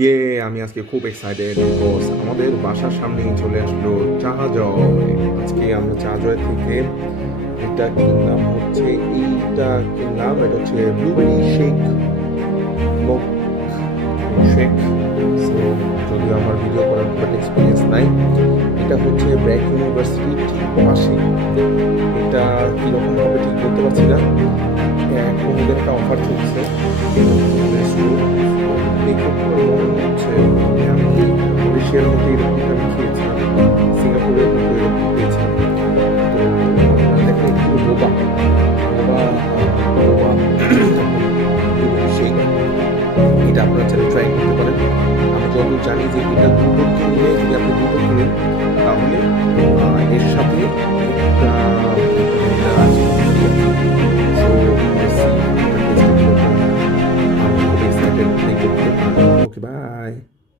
ইয়ে আমি আজকে খুব এক্সাইটেড বিকজ আমাদের বাসার সামনেই চলে আসলো চা জয়। আজকে আমরা চা জয় থেকে এটা কিনলাম হচ্ছে এইটা কিনলাম, এটা হচ্ছে blueberry shake mug shake. So যদিও আমার ভিডিও করার খুব এক্সপিরিয়েন্স নাই, এটা হচ্ছে ব্র্যাক ইউনিভার্সিটি ঠিক পাশে। এটা কীরকম হবে ঠিক বলতে পারছি না। এখন ওদের একটা অফার চলছে, দেখে পুরো মনে হচ্ছে আমি মালয়েশিয়ার মধ্যে এরকম আমি খেয়েছিলাম, সিঙ্গাপুরের মধ্যে এরকম খেয়েছিলাম। তো আপনারা দেখেন পুরো বোবা বোবা বোবা সেই এটা আপনারা চাইলে ট্রাই করতে পারেন। আমি যতদূর জানি যে এটা দুটো কিনলে, যদি আপনি দুটো কিনেন তাহলে এর সাথে একটা আছে। So, let's see. I'm excited. Thank you. Okay, bye.